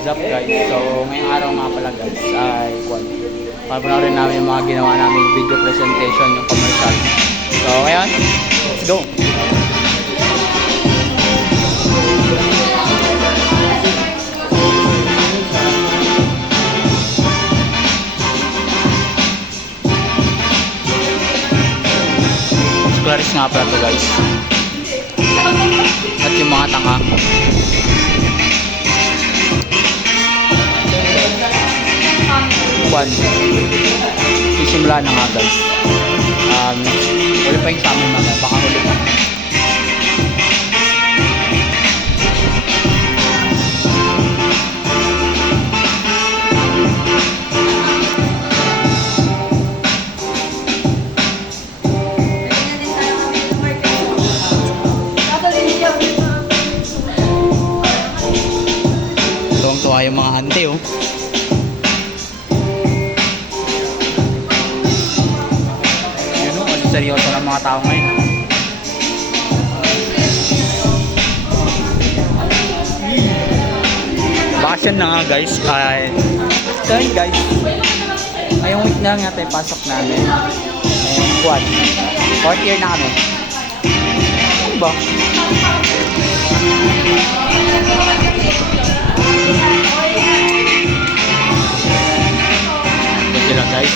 What's up guys? So ngayong araw nga pala guys ay papanoorin namin yung mga ginawa namin video presentation, yung commercial. So ngayon, let's go! Clarice nga pala to guys. At yung mga tanga. Sisimula na nga guys. Huli pa yung sa amin mamaya. Baka huli pa. Tuwang-tuwa yung mga ante oh. Seryoso ng mga tao ngayon. Bakasyon na nga guys. So yun guys, ngayong week na nga tayo pasok namin. Ngayong quad. 4th year na kami. Ano ba? Ito sila guys.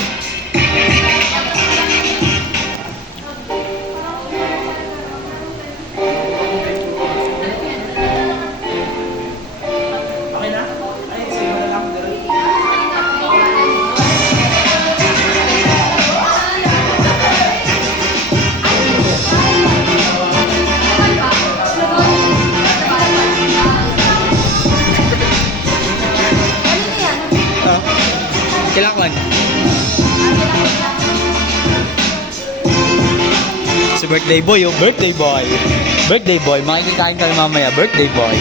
Silakan. Si birthday boy, oh, birthday boy. Birthday boy, makikikain ka mamaya, birthday boy.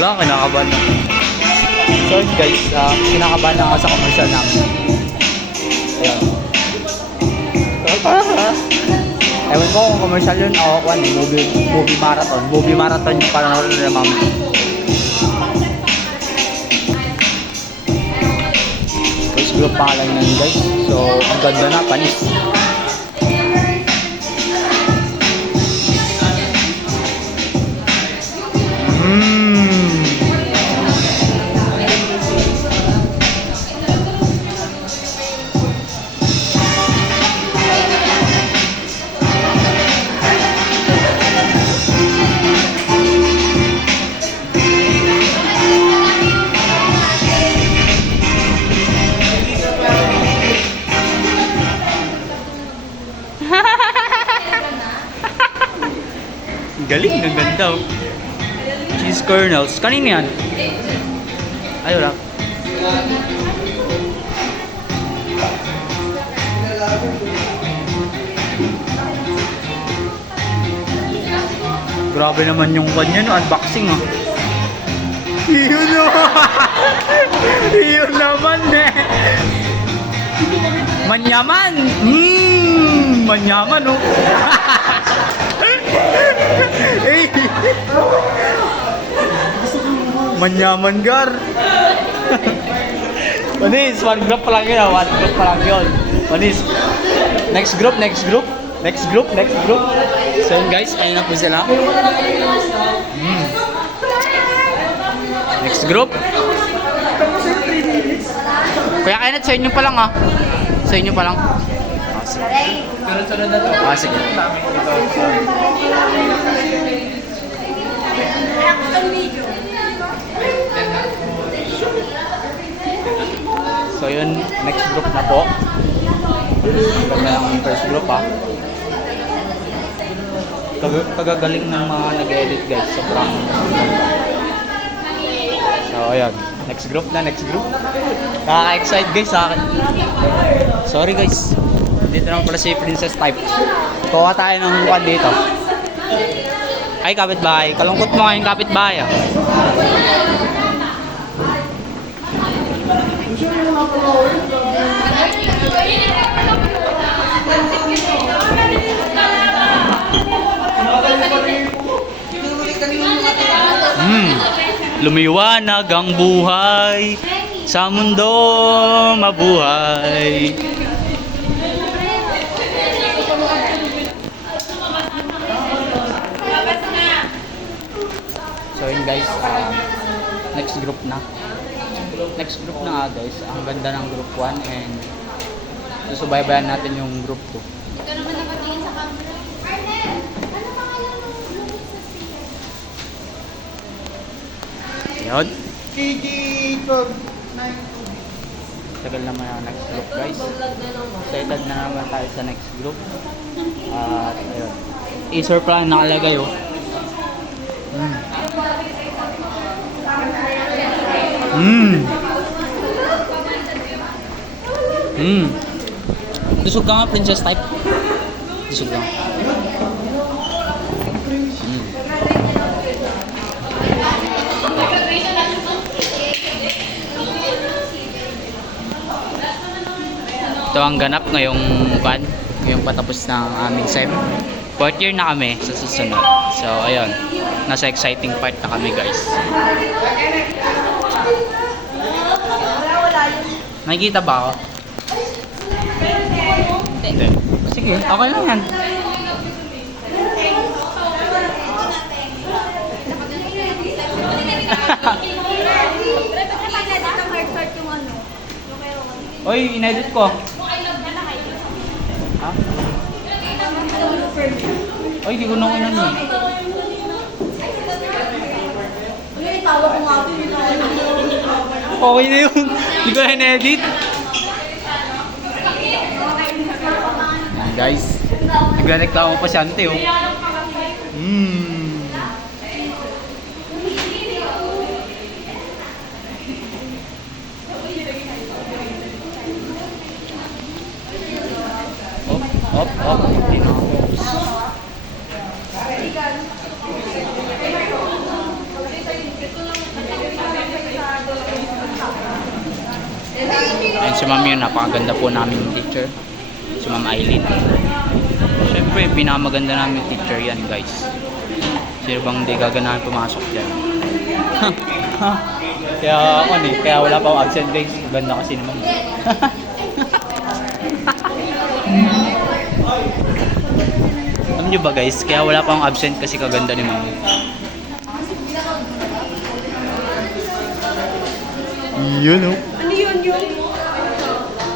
Wala, kinakabahan na. So guys, kinakabahan na ako sa commercial namin. Ayan. Ewan ko kung commercial yun o movie marathon. Movie marathon yung pananood nila mami. First group pa lang yun guys. So, ang ganda na, panis. Galing, ang ganda oh. Cheese kernels. Kanina yan? Ay, wala. Grabe naman yung kanya no, unboxing oh. Yun oh. Yun naman eh. Manyaman. Manyaman oh. Hey. Manyaman gar. Manis, one group pa lang yun. One group pa lang yun. Manis. Next group. So yun guys, ayun na po sila. Next group. Kuya Kenneth, sa inyo pa lang ah. Sa inyo pa lang. Sunod na to. Sige. So yun, next group na po. Ganda ng first group ha. Kagagaling ng mga nag-edit guys. Sobrang so ayan, next group. Nakaka-excite guys sa akin. Sorry guys. Dito naman pala si Princess Type. Kuha tayo ng mukan dito. Ay, kapitbahay. Kalungkot mo nga yung kapitbahay ah. Lumiwanag ang buhay sa mundo mabuhay. So yun guys, next group na. Next group na nga guys. Ang ganda ng group 1 and susubaybayan natin yung group 2. Ikaw naman nakatingin sa camera. Arnel! Ano pangalan mo? Yun. KG 1292. Tagal naman ang next group guys. Excited na naman tayo sa next group. At ayun. Acer plan nakalagay oh. Dusog ka nga princess type. Dusog ka. Ito ang ganap ngayong ngayong patapos ng aming SEM. 4th year na kami sa susunod. So ayun, nasa exciting part na kami guys. Nakikita ba ako? Hindi. Sige, okay lang yan. Oy, inedit ko. Ha? Oy, di ko na inan yun. Okay na yun. Di ko na in-edit. Guys, nagreklamo pa si Ante oh. Op. Hindi na ako. Ayun si Ma'am yun, napakaganda po namin teacher. Si Ma'am Aileen. Siyempre, pinakamaganda namin teacher yan guys. Sino bang hindi gaganahan pumasok dyan? Kaya wala pa akong absent guys. Ganda kasi naman. Alam nyo ba guys, kaya wala pa akong absent kasi kaganda ni Ma'am. Yun oh. Ano yun?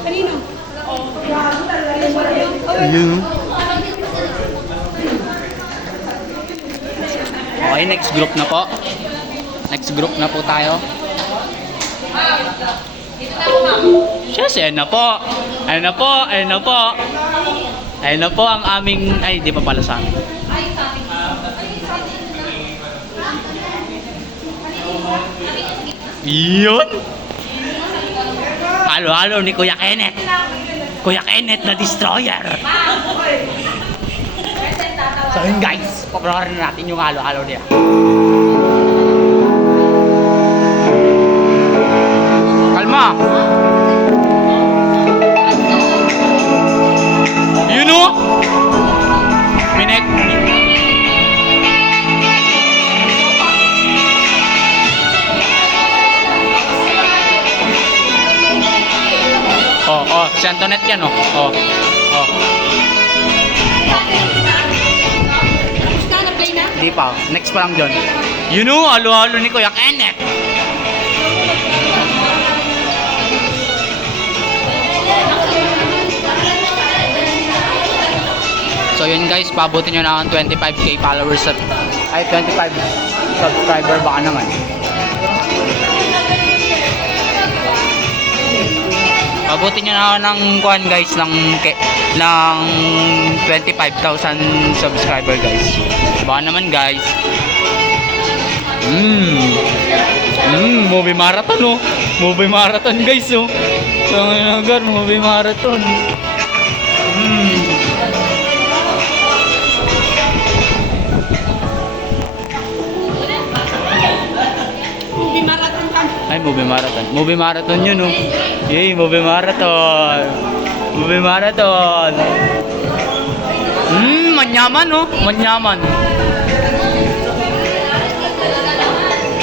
Kanino? Yun oh. Okay, next group na po. Next group na po tayo. Yes, ayan na po. Ayan na po ang aming... Ay, di pa pala sa amin. Yun! Halo-halo ni Kuya Kenneth. Kuya Kenneth na destroyer. So yun guys, papanoorin na natin yung halo-halo niya. Kalma! Yun o! Minek! Si Antoinette yan oh. Na-play na? Hindi pa. Next pa lang dyan. Yun o, halo-halo ni Kuya Kenneth. So yun guys, pabutin nyo na ang 25k followers at 25 subscriber baka naman. Pabutin nyo na ng kuhan guys ng 25,000 subscriber guys. Baka naman guys. Movie marathon oh. Movie marathon guys oh. Sangayagar, movie marathon. Movie marathon ka. Ay Ay, movie marathon. Movie marathon yun, oh. Yay, movie marathon. Movie marathon. Manyaman, oh. Manyaman.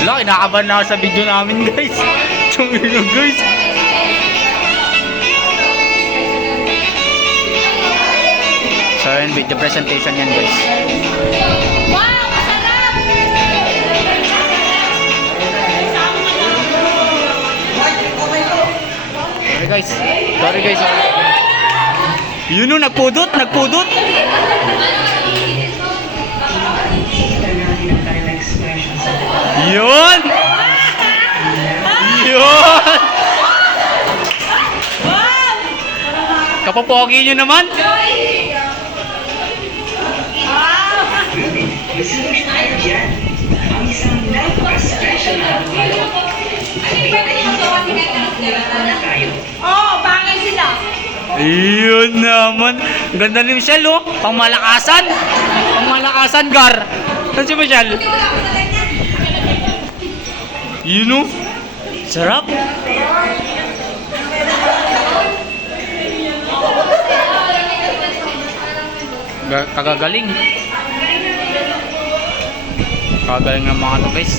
Wala, kinakabahan na ako sa video namin, guys. Tumino, guys. So, yun, video presentation yan, guys. Wow, masarap! Sorry, guys. Sorry, guys. Yun, oh, nagpudot. Nagpudot. Yun! Yun! Kapopogi nyo naman? Oh, bangay sila. Yun naman. Ang ganda ni Michelle, oh. Pangmalakasan. Pangmalakasan, Gar. Saan si Michelle? Yun, oh. Sarap. Kagagaling. Kagagaling ng mga to, guys.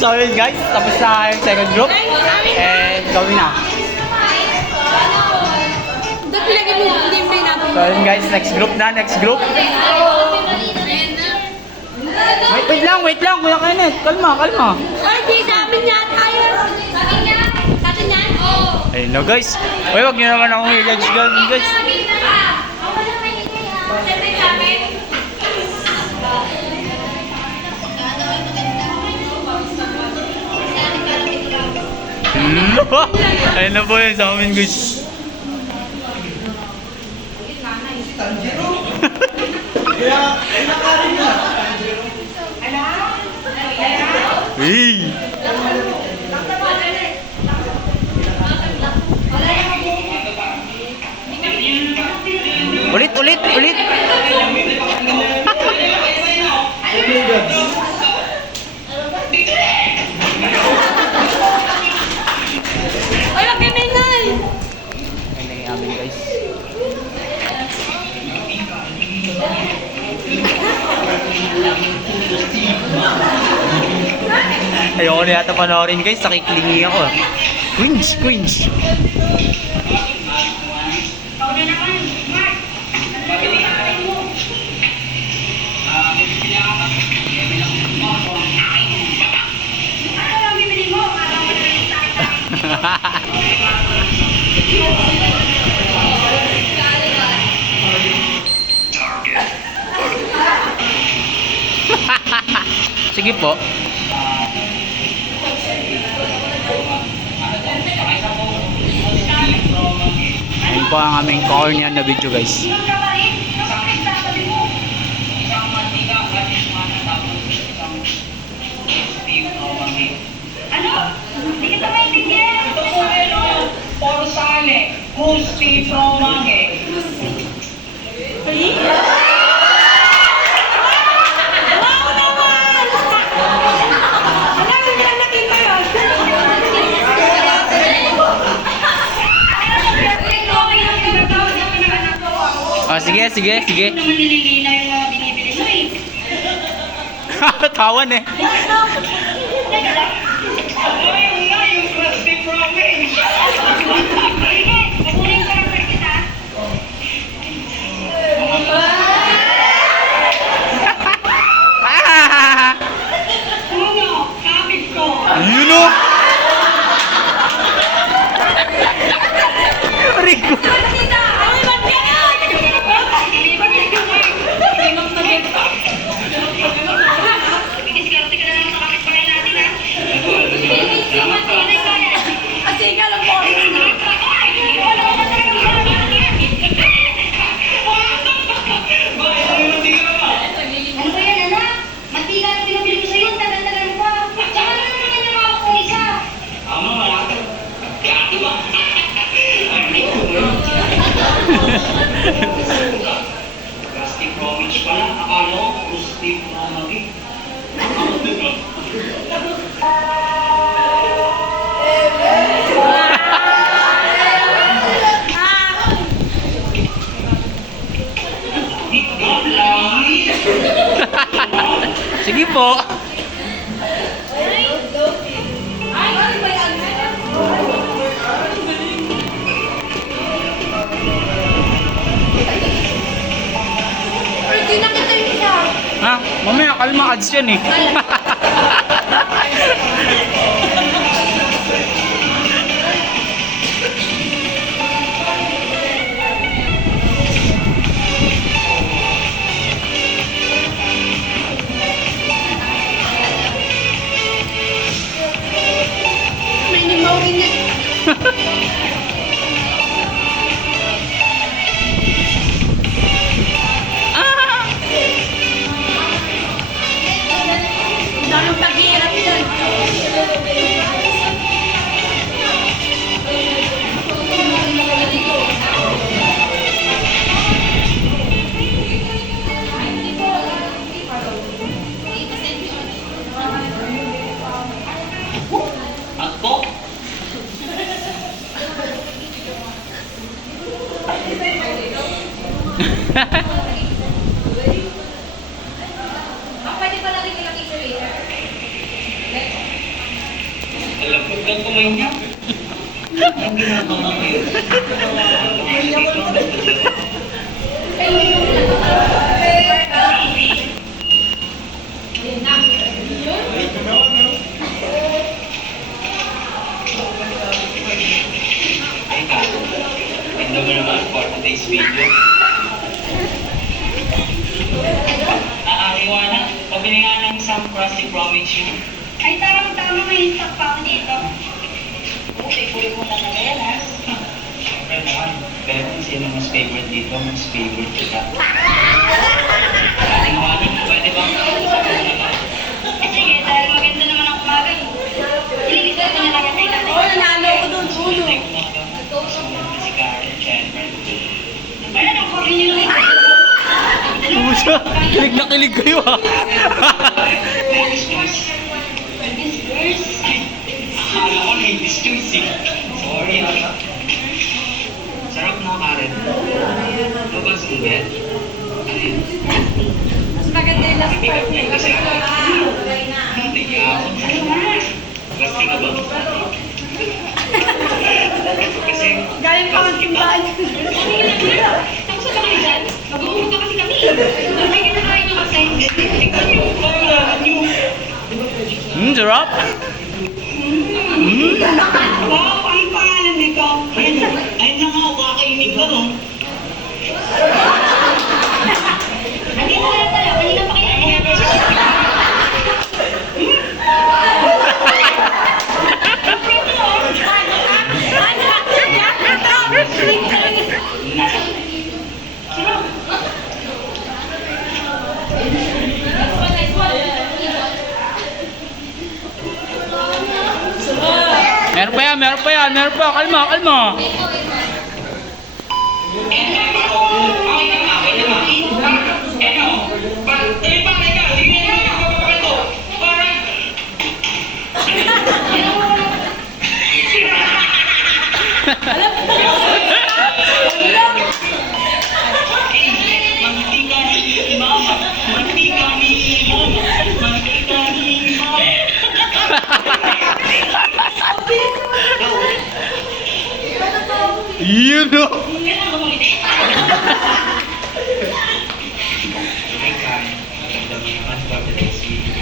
So yun, guys, tapos na yung second group. And gawin na. Ba't pilagay mo yung gameplay natin? So yun, guys, next group na, next group. Wait lang, Kuya Kenneth. Kalma. Ay, di sa amin yan. Tayo. Sa amin yan? Sa atin yan? Oo. Ayun na, guys. Uy, wag nyo naman akong i-judge, guys. Ako na may hingay ha. Siyempre sa amin. Ayun na po yun sa amin, guys. Kaya, nakarin na. Hey! Ulit! Ay, wag kayo mingay. Ayun na yung amin, guys. Ayoko na yata panoorin, guys. Nakiklingi ako. Cringe. Sige po. Ayun po ang aming cornea na video, guys. Ano? Hindi kita maintindihan. Ito po yung Porsale, Gusti Promage. Wow naman! Wala, hindi lang nakita yun. Sige. Naman nililinaw yung mga binibili mo eh. Tawan eh. Teka lang. Yung Gusti Promage. Sige, kukunin ko lang kita. Ano? Kapit ko. You know? Rico. Ay, ba't ganun? Diskarte ka na lang sa kapitbahay natin, ha? Kasi ka lang po. Ay, Sige po. Hindi na kita yung isa. Ha? Mamaya kalma ads yan eh. May limaw rin yan. Ah! Daming paghihirap yan. Ako? Pwede pa natin ilaki sa later. Alam ko lang tuloy niya. Ang ginagawa ko yun. Teka, ito mo naman for today's video. Iwana, pabili nga ng isang crusty promise you. Ay, tamang-tama may stock pa ako dito. Puli mo na yan, ha? Siyempre naman, pero kung sino mas favorite dito, mas favorite kita. Iwana, pwede bang usapan mo naman? Eh, sige, dahil maganda naman ang umaga. Ililigay ko na lang ang kailangan. Oo, nanalo ko doon, ulo. Take mo na ito. Si Karen, Jennifer. Wala nang kami nyo lang. Kumusta? Kilig na kilig kayo ha. Ladies choice. Akala ko ladies choice eh. Sorry ah. Sarap na Karen. Labas mo ba? Ano yun? Mas maganda yung last Pick part up niya. line kasi ako. Okay na. Hindi ka ako. Last ka na ba? Kasi Galing pa ang simbahan. Tapos sa kami dyan, mag-uumpa kasi kami. Ano may kinakain nyo kasi? Tingnan nyo. Sarap. Wow, ang pangalan nito. ay nga, kakainin ka no? Nandito na lang pala. Kanina pa kayo. Meron pa yan, meron pa yan, meron pa. Kalma, kalma. You know. Ay Karen, maganda mo naman for today's video.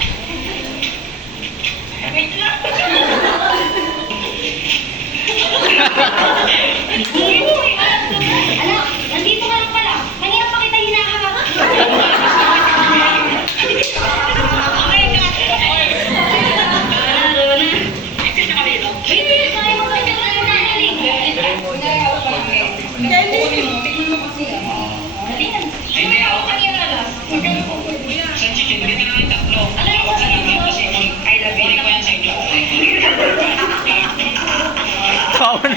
Anak, nandito ka lang pala. Kanina pa kita hinaharap. Okay, cut. Hindi, kaya mo ba ito na nanaling? Hindi ako. Sa chicken, hindi na yung tatlo. Salamat kasi I love you. Ko yan sa inyo. Tawa na.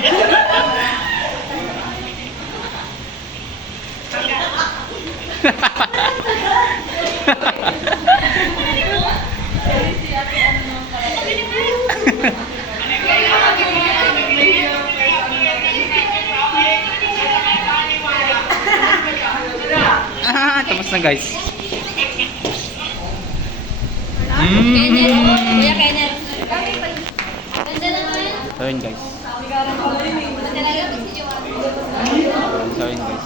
Tapos na guys. Kenneth. Kuya Kenneth. Ganda naman. So yun guys. Talaga si Joanne. So yun guys.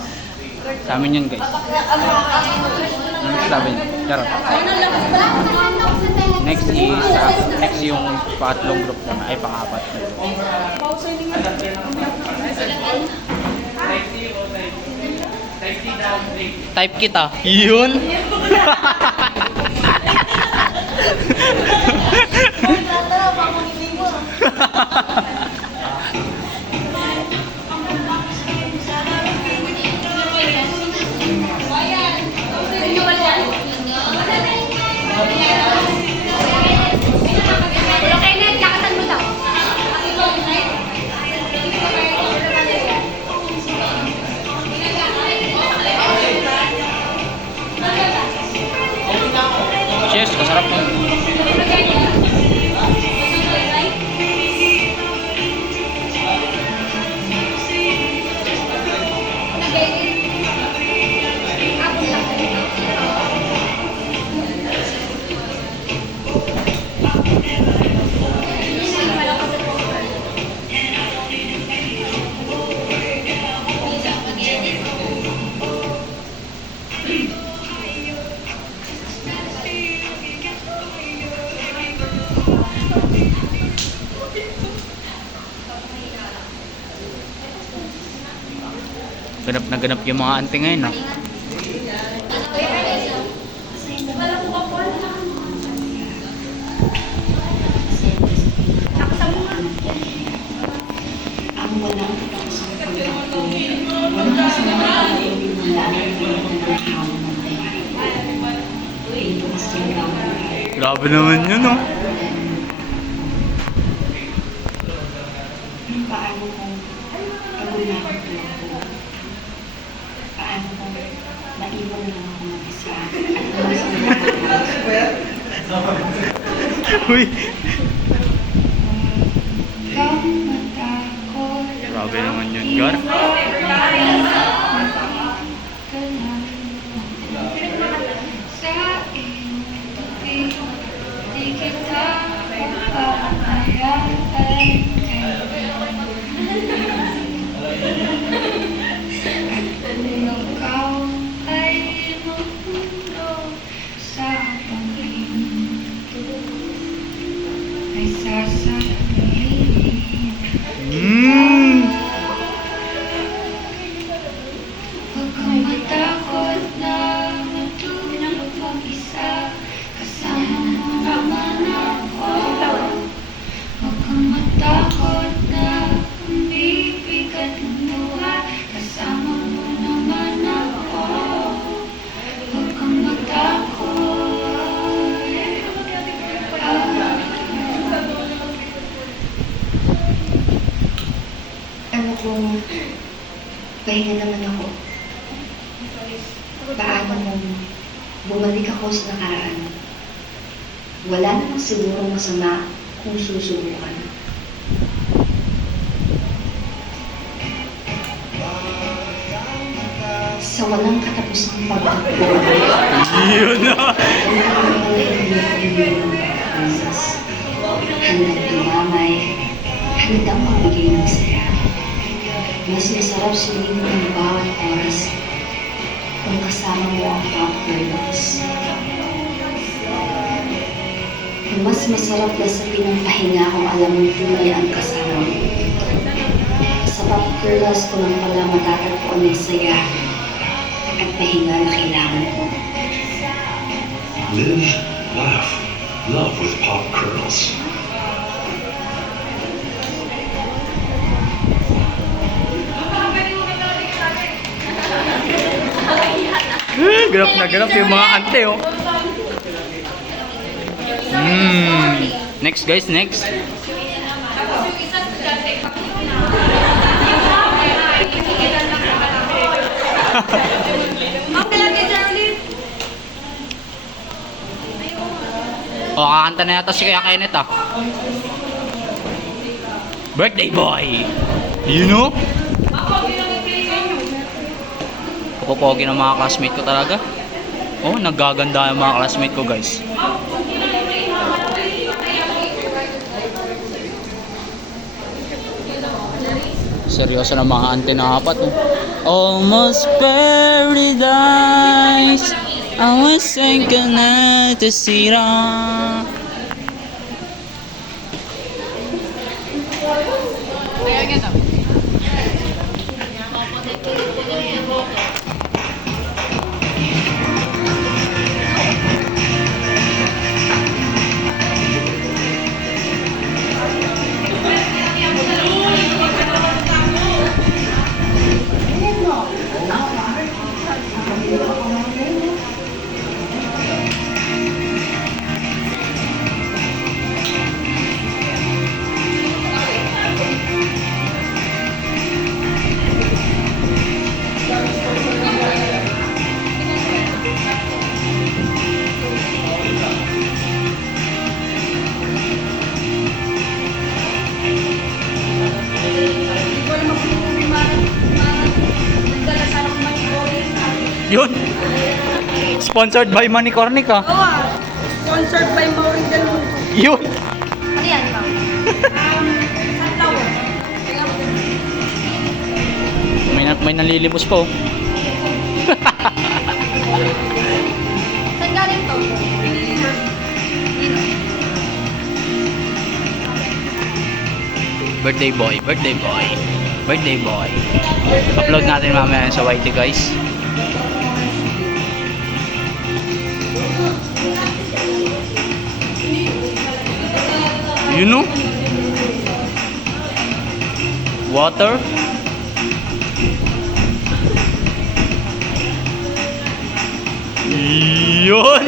Sa amin yun guys. Ano sabi niyo? Charot. Next is, next yung patlong group naman, ay pang-apat. Type kita. Yun. Kuya Kenneth, kakasan mo daw. Cheers, kasarap to. Ganap na ganap yung mga ante ngayon, no? Ang walang katasang pagkato, walang kasama ng umimulan ng hawang ng buhay. Ito kasi ang buhay. Grabe naman yun, no? Paano kung pagunahan ko ako? Paano kung naiwan na lang ako mag-isa at Uy! ikaw matakot. Grabe naman yun, Gar. Sa iyong di kita papabayaan. At kung ikaw ay mamuno sa panghinto, ay sasabihin huwag kang matakot na matulog mag-isa, kasama mo naman ako. Huwag kang matakot na umibig at lumuha, kasama mo naman ako. Huwag kang matakot. Ano kung pahinga naman ako? Paano kung bumalik ako sa nakaraan? Wala namang sigurong masama kung susubukan. Sa walang katapusang pagtakbo, Yun na! handang dumamay, handang magbigay ng saya. Mas masarap sulitin ang bawat oras kung kasama mo ang Pop Girls. Mas masarap lasapin ang pahinga kung alam mong tunay ang kasama mo. Sa Pop Girls ko lang pala matatagpuan ng saya at pahinga na kailangan mo. Live, laugh, love with Pop Kernels. Ganap na ganap yung mga ante, oh. Next guys, next. O, kakanta na yata si Kuya Kenneth, ah. Birthday boy! You know? Kapopogi ng mga classmate ko talaga. Oh, naggaganda yung mga classmate ko, guys. Seryoso ng mga antena apat. Oh. Almost paradise. I was thinking na to see Yun. Sponsored by Manicornic ah. Oo ah. Sponsored by Maureen Del Mundo. Yun. Ano yan, ma'am? Sunflower. May nalilimos pa oh. Saan galing to? Birthday boy, birthday boy. Birthday boy. Upload natin mamaya sa YT guys. You know? Water. Yun.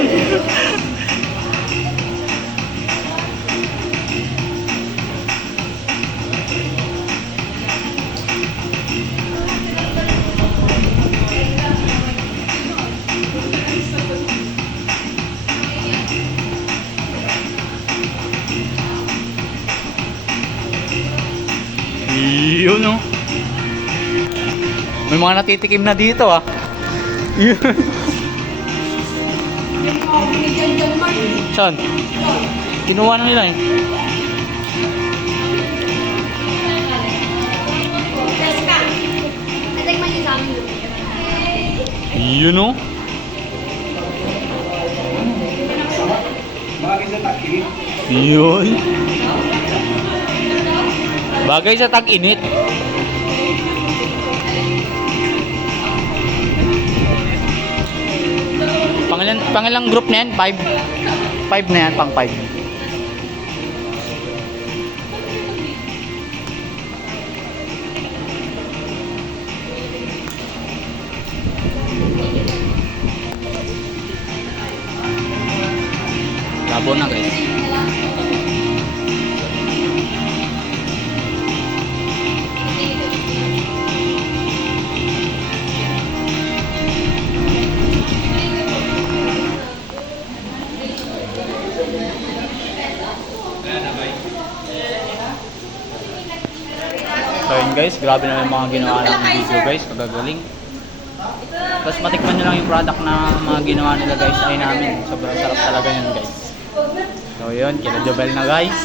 Yun oh. May mga natitikim na dito ah. Yun. Saan? Kinuha na nila eh. Jessica. Natikman niyo sa amin. Yun oh. Yun. Bagay sa tag-init. Pangilang group na yan? 5? 5 na yan, pang 5. Labo na guys. So yun guys, grabe na yung mga ginawa namin video guys, kagagaling. Tapos matikman nyo lang yung product na mga ginawa nila guys ay namin. Sobrang sarap talaga yun guys. So yun, kila Jobel na guys.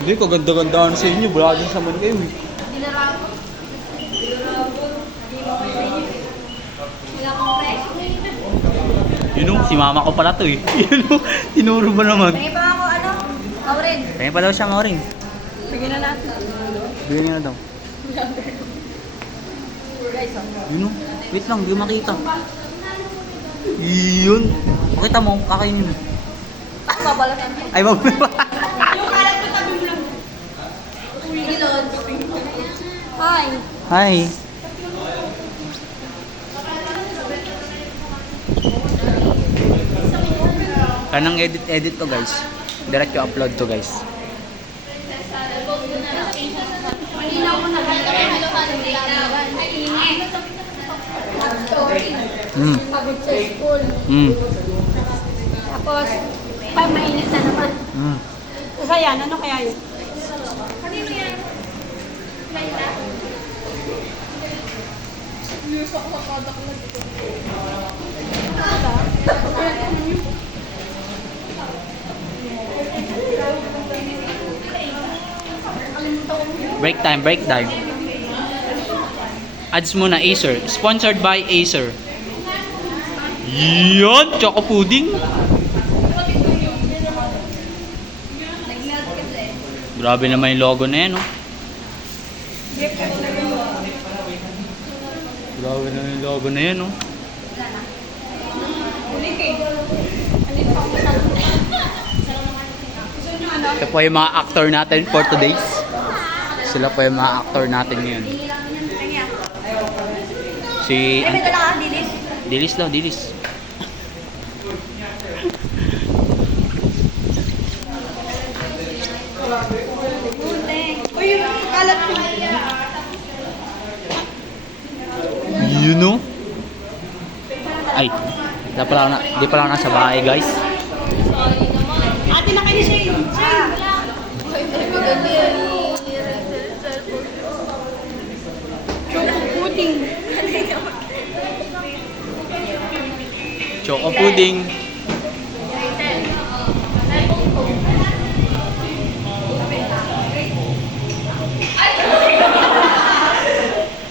Hindi ko ganda-gandaan sa inyo, wala din sa man kayo eh. Yun o, si mama ko pala to eh. Yun o, tinuro ba naman? Tingin pa ako, ano? Maureen. Kaya pa daw siya Maureen. Bigyan na natin. Bigyan niya na daw. Yun o, wait lang, di makita. Yun. Pakita mo, kakainin mo. Babalatan ko. Ay, mababa. Yung kalat ko tabi mo lang. Gilod. Hi. Hi. Kanang edit to guys. Direct yung upload to guys. Malinaw ko na. Pagod sa school. Tapos, pag mainit na naman. Kasi yan, ano kaya yun? Kanino yan? Laila? Break time, break time. Ads muna, Acer. Sponsored by Acer. Yan! Choco pudding. Grabe naman yung logo na yan, oh. Grabe naman yung logo na yan, oh. Ito po yung mga actor natin for today. Sila po yung mga actor natin ngayon. Si... Dilis daw, Dilis. Uy, kalat ko. You know? Ay, di pala ako nasa bahay, guys. Ate na kayo ni Shane. Choco pudding. Choco pudding.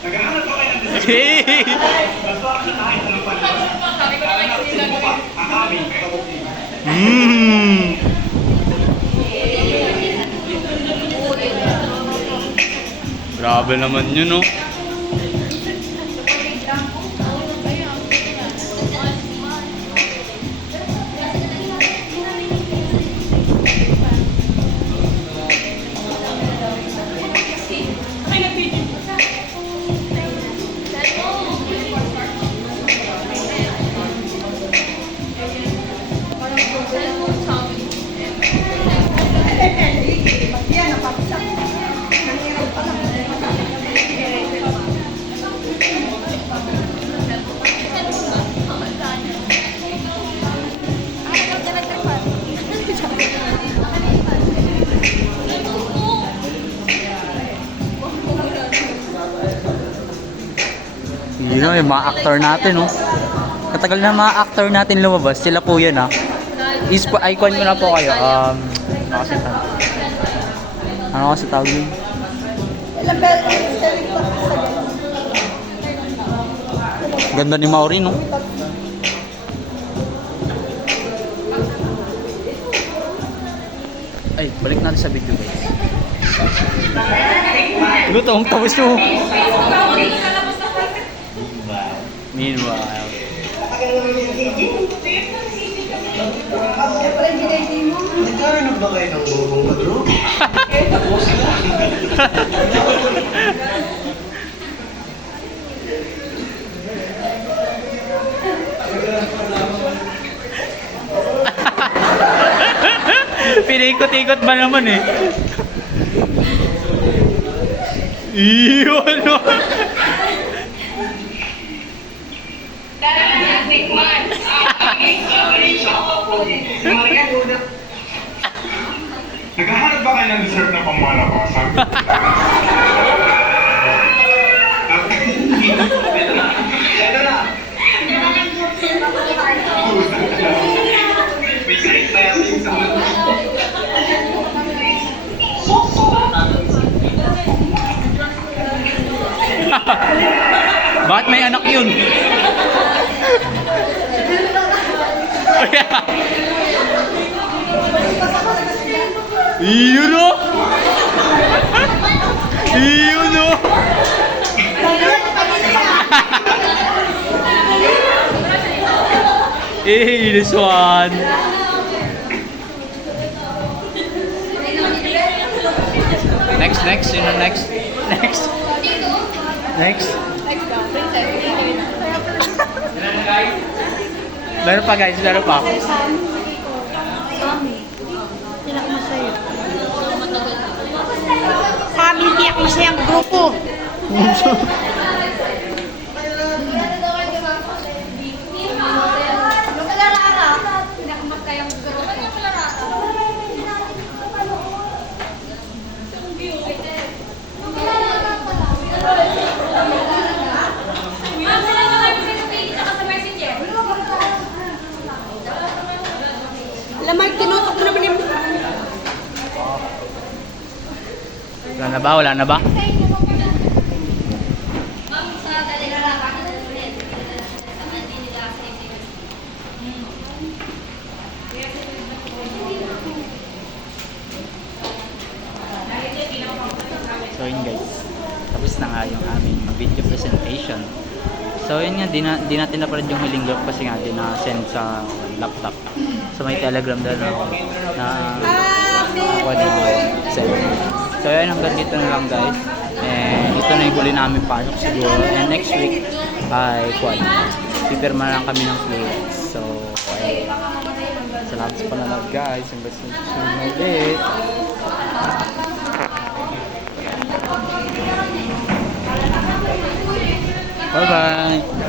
Naghahanap ba kayo ng Hey! Basta ako na tayo ng panahon. Amin. Mmm! Grabe naman yun, no? Yun know, yung mga actor natin, no? Katagal na mga actor natin lumabas. Sila po yan, ha? Icon ko na po kayo. Ano kasi tawag yun? Ganda ni Maureen, no? Ay, balik natin sa video, guys. Lutong, tapos nyo. Meanwhile. Nagkaroon ba kayo ng lurong na bro? Pinikot-ikot ba naman eh? Iyon, no? Tikman ang aming choco pudding. Naghahanap ba kayo ng dessert na pamalabasan? Ito na. May sakit pa yan sa Bakit may anak yun? Iyon, no? Iyon, no? Eh, this one. Next, you know, next. Meron pa, guys, meron pa. Sabi, tiyak masayang grupo. Lamag, tinutok mo naman yung... Wala na ba? So yun nga, di natin na-print yung huling group kasi nga di na-send sa laptop. So may telegram doon na ako na send. So yun, hanggang dito na lang guys. And ito na yung huli namin pasok siguro. And next week ay pipirma lang kami ng fluids. So ayun. Salamat sa panonood guys. Hanggang sa susunod ulit. Bye bye.